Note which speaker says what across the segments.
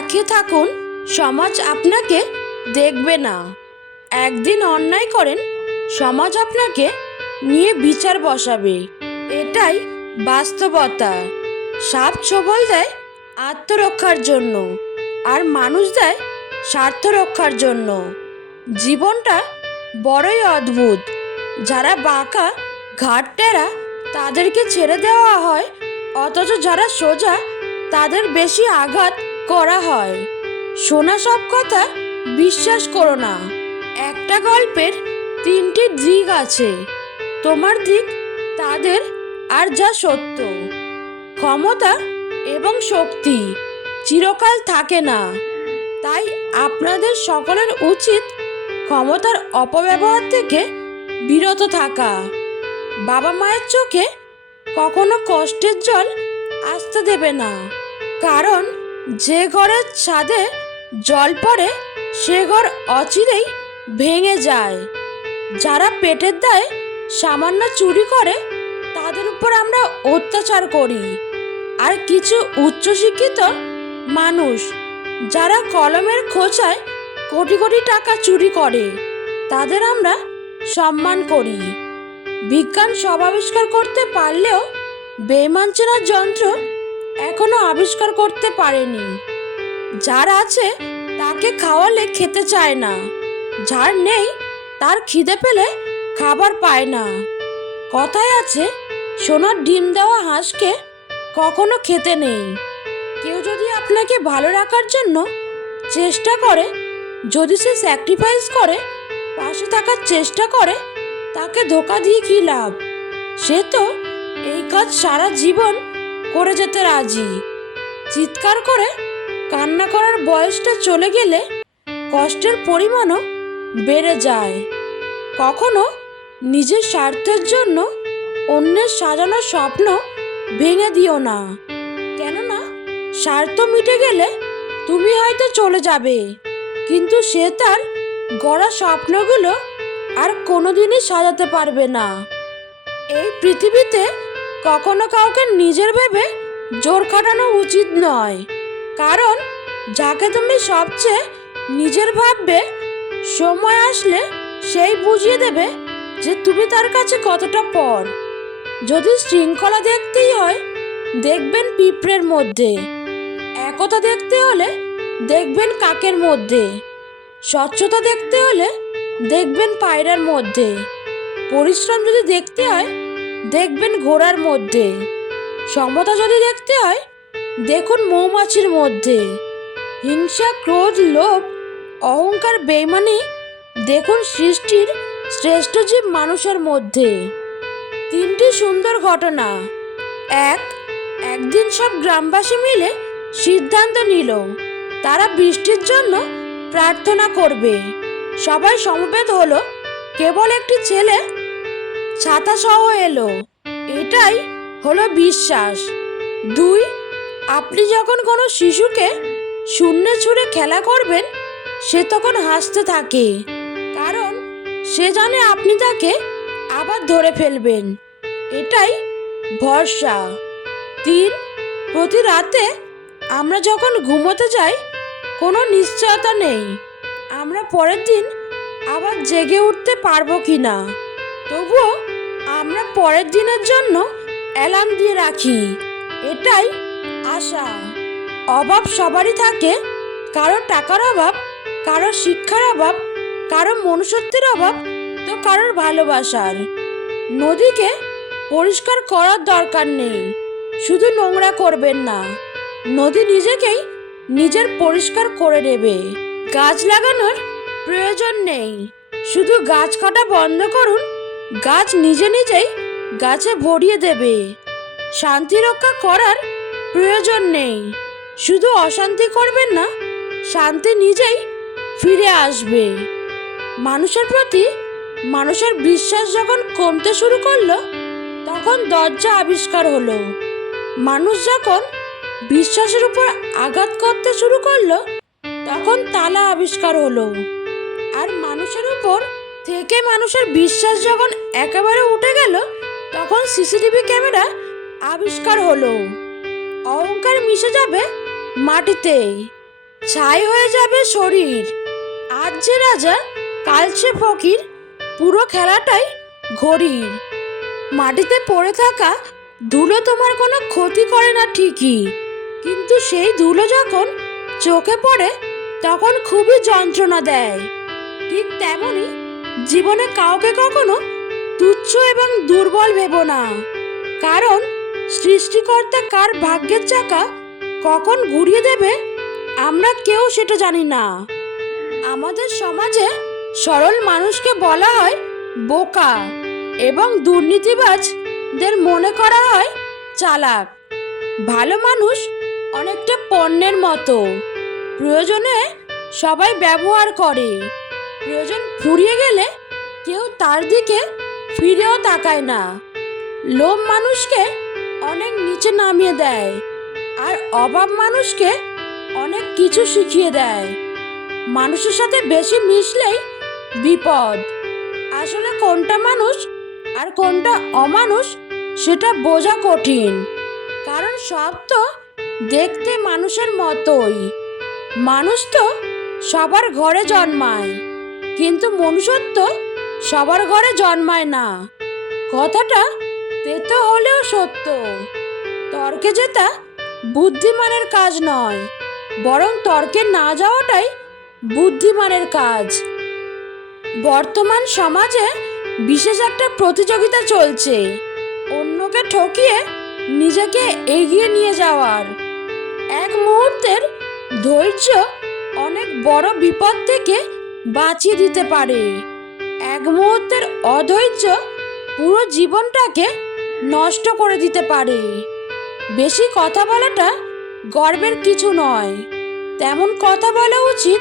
Speaker 1: খেয়ে থাকুন, সমাজ আপনাকে দেখবে না। একদিন অন্যায় করেন, সমাজ আপনাকে নিয়ে বিচার বসাবে। এটাই বাস্তবতা। সাপ ছবল দেয় আত্মরক্ষার জন্য, আর মানুষ দেয় স্বার্থ রক্ষার জন্য। জীবনটা বড়ই অদ্ভুত। যারা বাঁকা ঘাটটেরা তাদেরকে ছেড়ে দেওয়া হয়, অথচ যারা সোজা, তাদের বেশি আঘাত করা হয়। শোনা সব কথা, বিশ্বাস করো না। একটা গল্পের তিনটি দিক আছে। তোমার দিক, তাদের, আর যা সত্য। ক্ষমতা এবং শক্তি চিরকাল থাকে না। তাই আপনাদের সকলের উচিত ক্ষমতার অপব্যবহার থেকে বিরত থাকা। বাবা মায়ের চোখে কখনো কষ্টের জল আসতে দেবে না। কারণ যে ঘরের ছাদে জল পড়ে, সে ঘর অচিরেই ভেঙে যায়। যারা পেটের দায়ে সামান্য চুরি করে, তাদের উপর আমরা অত্যাচার করি। আর কিছু উচ্চশিক্ষিত মানুষ, যারা কলমের খোঁচায় কোটি কোটি টাকা চুরি করে, তাদের আমরা সম্মান করি। বিজ্ঞান সব আবিষ্কার করতে পারলেও বেমান যন্ত্র এখনও আবিষ্কার করতে পারেনি। যার আছে, তাকে খাওয়ালে খেতে চায় না। যার নেই, তার খিদে পেলে খাবার পায় না। কথায় আছে, সোনার ডিম দেওয়া হাঁসকে কখনো খেতে নেই। কেউ যদি আপনাকে ভালো রাখার জন্য চেষ্টা করে, যদি সে স্যাক্রিফাইস করে, পাশে থাকার চেষ্টা করে, তাকে ধোকা দিয়ে কী লাভ? সে তো এই কাজ সারা জীবন করে যেতে রাজি। চিৎকার করে কান্না করার বয়সটা চলে গেলে কষ্টের পরিমাণও বেড়ে যায়। কখনো নিজের স্বার্থের জন্য অন্যের সাজানো স্বপ্ন ভেঙে দিও না। কেননা স্বার্থ মিটে গেলে তুমি হয়তো চলে যাবে, কিন্তু সে তার গড়া স্বপ্নগুলো আর কোনোদিনই সাজাতে পারবে না। এই পৃথিবীতে কখনো কাউকে নিজের ভেবে জোর খাটানো উচিত নয়। কারণ, যাকে তুমি সবচেয়ে নিজের ভাববে, সময় আসলে সেই বুঝিয়ে দেবে যে তুমি তার কাছে কতটা পর। যদি শৃঙ্খলা দেখতেই হয়, দেখবেন পিঁপড়ের মধ্যে। একতা দেখতে হলে দেখবেন কাকের মধ্যে। স্বচ্ছতা দেখতে হলে দেখবেন পায়রার মধ্যে। পরিশ্রম যদি দেখতে হয় দেখবেন ঘোড়ার মধ্যে। সমতা যদি দেখতে হয়, দেখুন মৌমাছির মধ্যে। হিংসা, ক্রোধ, লোভ, অহংকার, বেইমানি, দেখুন সৃষ্টির শ্রেষ্ঠ জীব মানুষের মধ্যে। তিনটি সুন্দর ঘটনা। এক, একদিন সব গ্রামবাসী মিলে সিদ্ধান্ত নিল, তারা বৃষ্টির জন্য প্রার্থনা করবে। সবাই সমবেত হলো। কেবল একটি ছেলে ছাতা সহ এলো। এটাই হলো বিশ্বাস। দুই, আপনি যখন কোনো শিশুকে শূন্যে ছুঁড়ে খেলা করবেন, সে তখন হাসতে থাকে। কারণ সে জানে আপনি তাকে আবার ধরে ফেলবেন। এটাই ভরসা। তিন, প্রতি রাতে আমরা যখন ঘুমোতে যাই, কোনো নিশ্চয়তা নেই। আমরা পরের দিন আবার জেগে উঠতে পারব কি না তবুও আমরা পরের দিনের জন্য অ্যালার্ম দিয়ে রাখি। এটাই আশা। অভাব সবারই থাকে। কারও টাকার অভাব, কারও শিক্ষার অভাব, কারও মনুষ্যত্বের অভাব, তো কারোর ভালোবাসার। নদীকে পরিষ্কার করার দরকার নেই। শুধু নোংরা করবেন না। নদী নিজেকেই নিজের পরিষ্কার করে নেবে। গাছ লাগানোর প্রয়োজন নেই। শুধু গাছ কাটা বন্ধ করুন গাছ নিজে নিজেই গাছে ভরিয়ে দেবে। শান্তি রক্ষা করার প্রয়োজন নেই। শুধু অশান্তি করবেন না, শান্তি নিজেই ফিরে আসবে। মানুষের প্রতি মানুষের বিশ্বাস যখন কমতে শুরু করল, তখন দরজা আবিষ্কার হলো। মানুষ যখন বিশ্বাসের উপর আঘাত করতে শুরু করল, তখন তালা আবিষ্কার হলো। আর মানুষের উপর থেকে মানুষের বিশ্বাস যখন একেবারে উঠে গেল, তখন সিসিটিভি ক্যামেরা আবিষ্কার হলো। অহংকার মিশে যাবে মাটিতে ছাই হয়ে যাবে শরীর। আজ যে রাজা, কাল সে ফকির, পুরো খেলাটাই ঘড়ির। মাটিতে পড়ে থাকা ধুলো তোমার কোনো ক্ষতি করে না ঠিকই, কিন্তু সেই ধুলো যখন চোখে পড়ে, তখন খুবই যন্ত্রণা দেয়। ঠিক তেমনই জীবনে কাউকে কখনো তুচ্ছ এবং দুর্বল ভেবো না। কারণ সৃষ্টিকর্তা কার ভাগ্যের চাকা কখন ঘুরিয়ে দেবে, আমরা কেউ সেটা জানি না। আমাদের সমাজে সরল মানুষকে বলা হয় বোকা এবং দুর্নীতিবাজদের মনে করা হয় চালাক। ভালো মানুষ অনেকটা পণ্যের মতো। প্রয়োজনে সবাই ব্যবহার করে। প্রয়োজন ফুরিয়ে গেলে কেউ তার দিকে ফিরেও তাকায় না। লোভ মানুষকে অনেক নিচে নামিয়ে দেয় আর অভাব মানুষকে অনেক কিছু শিখিয়ে দেয়। মানুষের সাথে বেশি মিশলেই বিপদ। আসলে কোনটা মানুষ আর কোনটা অমানুষ সেটা বোঝা কঠিন। কারণ সব তো দেখতে মানুষের মতোই। মানুষ তো সবার ঘরে জন্মায়। কিন্তু মনুষ্যত্ব সবার ঘরে জন্মায় না। কথাটা তেতো হলেও সত্য। তর্কে জেতা বুদ্ধিমানের কাজ নয়, বরং তর্কে না যাওয়াটাই বুদ্ধিমানের কাজ। বর্তমান সমাজে বিশেষ একটা প্রতিযোগিতা চলছে, অন্যকে ঠকিয়ে নিজেকে এগিয়ে নিয়ে যাওয়ার। এক মুহূর্তের ধৈর্য অনেক বড় বিপদ থেকে বাঁচিয়ে দিতে পারে। এক মুহূর্তের অধৈর্য পুরো জীবনটাকে নষ্ট করে দিতে পারে। বেশি কথা বলাটা গর্বের কিছু নয়। তেমন কথা বলা উচিত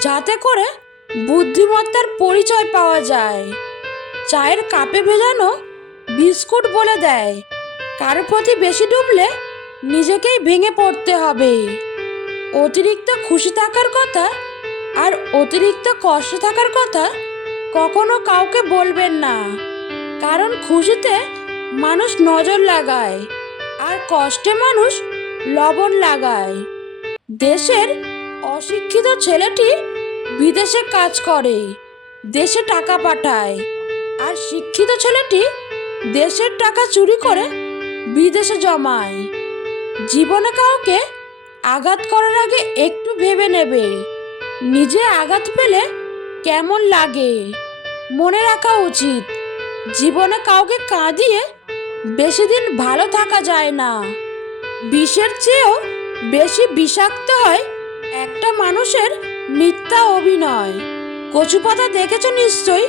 Speaker 1: যাতে করে বুদ্ধিমত্তার পরিচয় পাওয়া যায়। চায়ের কাপে ভেজানো বিস্কুট বলে দেয়। কারোর প্রতি বেশি ডুবলে নিজেকেই ভেঙে পড়তে হবে। অতিরিক্ত খুশি থাকার কথা আর অতিরিক্ত কষ্ট থাকার কথা কখনো কাউকে বলবেন না। কারণ খুশিতে মানুষ নজর লাগায় আর কষ্টে মানুষ লবণ লাগায়। দেশের অশিক্ষিত ছেলেটি বিদেশে কাজ করে, দেশে টাকা পাঠায় আর শিক্ষিত ছেলেটি দেশের টাকা চুরি করে বিদেশে জমায়। জীবনে কাউকে আঘাত করার আগে একটু ভেবে নেবে। নিজে আঘাত পেলে কেমন লাগে? মনে রাখা উচিত, জীবনে কাউকে কাঁদিয়ে বেশি দিন ভালো থাকা যায় না। বিষের চেয়েও বেশি বিষাক্ত হয় একটা মানুষের মিথ্যা অভিনয়। কচু পাতা দেখেছ নিশ্চয়ই?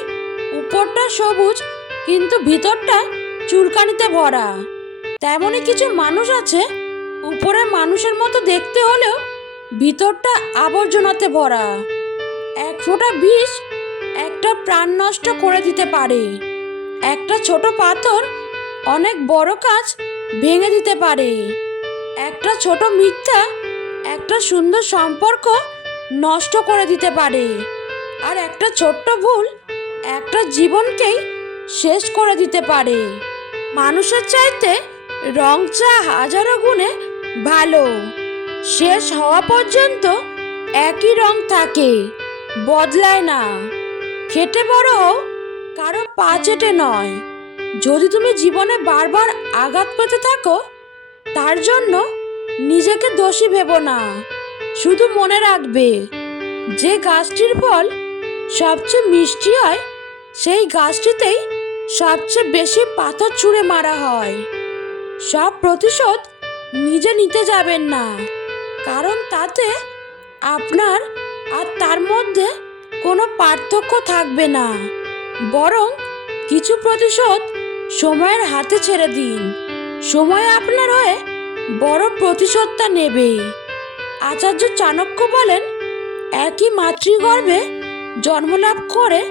Speaker 1: উপরটা সবুজ, কিন্তু ভিতরটা চুলকানিতে ভরা। তেমনই কিছু মানুষ আছে উপরে মানুষের মতো দেখতে হলেও ভিতরটা আবর্জনাতে ভরা। এক ফোঁটা বিষ একটা প্রাণ নষ্ট করে দিতে পারে। একটা ছোট পাথর অনেক বড় কাজ ভেঙে দিতে পারে। একটা ছোট মিথ্যা একটা সুন্দর সম্পর্ক নষ্ট করে দিতে পারে। আর একটা ছোট্ট ভুল একটা জীবনকেই শেষ করে দিতে পারে। মানুষের চাইতে রং চা হাজারো গুণে ভালো। শেষ হওয়া পর্যন্ত একই রং থাকে, বদলায় না। খেটে বড় কারও পা চেটে নয়। যদি তুমি জীবনে বারবার আঘাত পেতে থাকো, তার জন্য নিজেকে দোষী ভেবো না। শুধু মনে রাখবে, যে গাছটির ফল সবচেয়ে মিষ্টি হয়, সেই গাছটিতেই সবচেয়ে বেশি পাথর ছুঁড়ে মারা হয়। সব প্রতিশোধ নিজে নিতে যাবেন না। কারণ তাতে আপনার আর তার মধ্যে কোনো পার্থক্য থাকবে না। বরং কিছু প্রতিশোধ সময়ের হাতে ছেড়ে দিন। সময় আপনার হয়ে বড় প্রতিশোধটা নেবে। আচার্য চাণক্য বলেন, একই মাতৃগর্ভে জন্মলাভ করে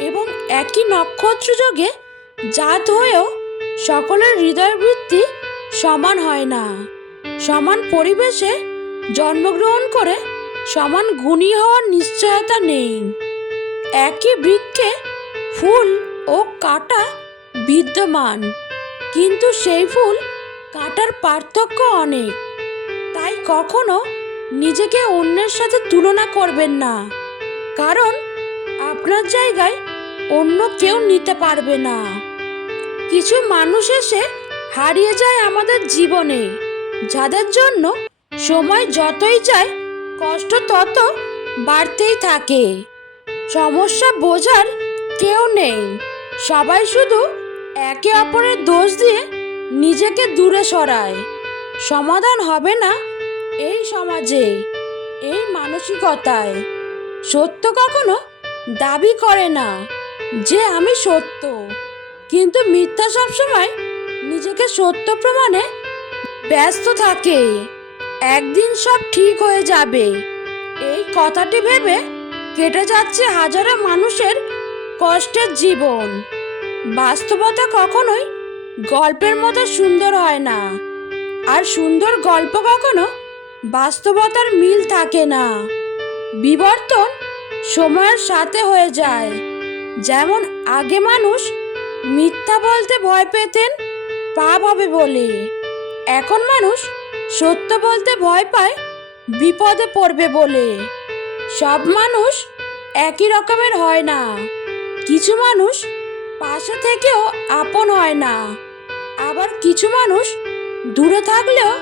Speaker 1: এবং একই নক্ষত্র যোগে জাত হয়েও সকলের হৃদয় বৃত্তি সমান হয় না। সমান পরিবেশে জন্মগ্রহণ করে সমান গুণী হওয়ার নিশ্চয়তা নেই। একই বৃক্ষে ফুল ও কাটা বিদ্যমান, কিন্তু সেই ফুল কাটার পার্থক্য অনেক। তাই কখনো নিজেকে অন্যের সাথে তুলনা করবেন না, কারণ আপনার জায়গায় অন্য কেউ নিতে পারবে না। কিছু মানুষ এসে হারিয়ে যায় আমাদের জীবনে, যাদের জন্য সময় যতই যায়, কষ্ট তত বাড়তেই থাকে। সমস্যা বোঝার কেউ নেই। সবাই শুধু একে অপরের দোষ দিয়ে নিজেকে দূরে সরায়। সমাধান হবে না এই সমাজে, এই মানসিকতায়। সত্য কখনো দাবি করে না যে আমি সত্য। কিন্তু মিথ্যা সবসময় নিজেকে সত্য প্রমাণে ব্যস্ত থাকে। একদিন সব ঠিক হয়ে যাবে। এই কথাটি ভেবে কেটে যাচ্ছে হাজারো মানুষের কষ্টের জীবন। বাস্তবতা কখনোই গল্পের মতো সুন্দর হয় না। আর সুন্দর গল্প কখনো বাস্তবতার মিল থাকে না। বিবর্তন সময়ের সাথে হয়ে যায়। যেমন আগে মানুষ মিথ্যা বলতে ভয় পেতেন পাপ হবে বলে। এখন মানুষ সত্য বলতে ভয় পায়, বিপদে পড়বে বলে। সব মানুষ একই রকমের হয় না। কিছু মানুষ পাশে থেকেও আপন হয় না। আবার কিছু মানুষ দূরে থাকলেও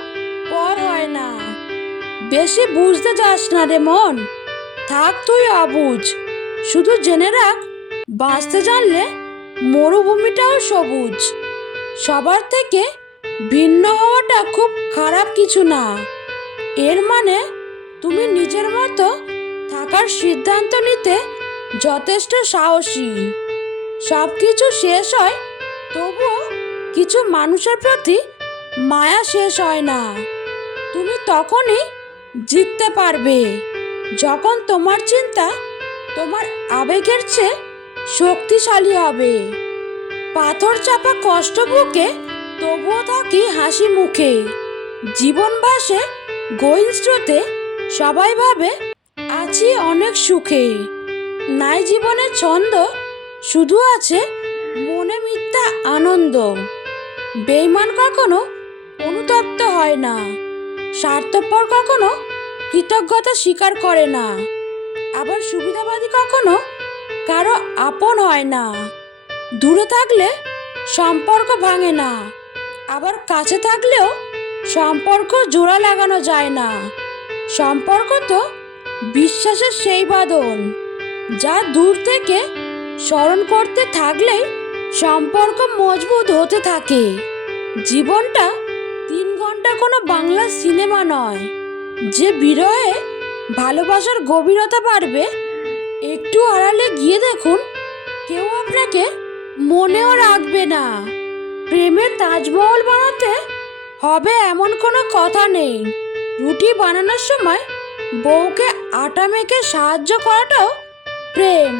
Speaker 1: পর হয় না। বেশি বুঝতে যাস না রে মন। থাক তুই অবুঝ। শুধু জেনে রাখ, বাঁচতে জানলে মরুভূমিটাও সবুজ। সবার থেকে ভিন্ন হওয়াটা খুব খারাপ কিছু না। এর মানে তুমি নিজের মতো থাকার সিদ্ধান্ত নিতে যথেষ্ট সাহসী। সব কিছু শেষ হয়, তবুও কিছু মানুষের প্রতি মায়া শেষ হয় না। তুমি তখনই জিততে পারবে, যখন তোমার চিন্তা তোমার আবেগের চেয়ে শক্তিশালী হবে। পাথর চাপা কষ্ট বুকে তবুও থাকি হাসি মুখে। জীবন ভাসে গহীন স্রোতে, সবাই ভাবে আছি অনেক সুখে। নাই জীবনের ছন্দ, শুধু আছে মনে মিথ্যা আনন্দ। বেইমান কখনো অনুতপ্ত হয় না। স্বার্থপর কখনো কৃতজ্ঞতা স্বীকার করে না। আবার সুবিধাবাদী কখনো কারও আপন হয় না। দূরে থাকলে সম্পর্ক ভাঙে না। আবার কাছে থাকলেও সম্পর্ক জোড়া লাগানো যায় না। সম্পর্ক তো বিশ্বাসের সেই বাদন যা দূর থেকে স্মরণ করতে থাকলেই সম্পর্ক মজবুত হতে থাকে। জীবনটা তিন ঘণ্টা কোনো বাংলা সিনেমা নয়, যে বিরহে ভালোবাসার গভীরতা বাড়বে। একটু আড়ালে গিয়ে দেখুন, কেউ আপনাকে মনেও রাখবে না। প্রেমের তাজমহল বানাতে হবে এমন কোনো কথা নেই। রুটি বানানোর সময় বউকে আটা মেখে সাহায্য করাটাও প্রেম।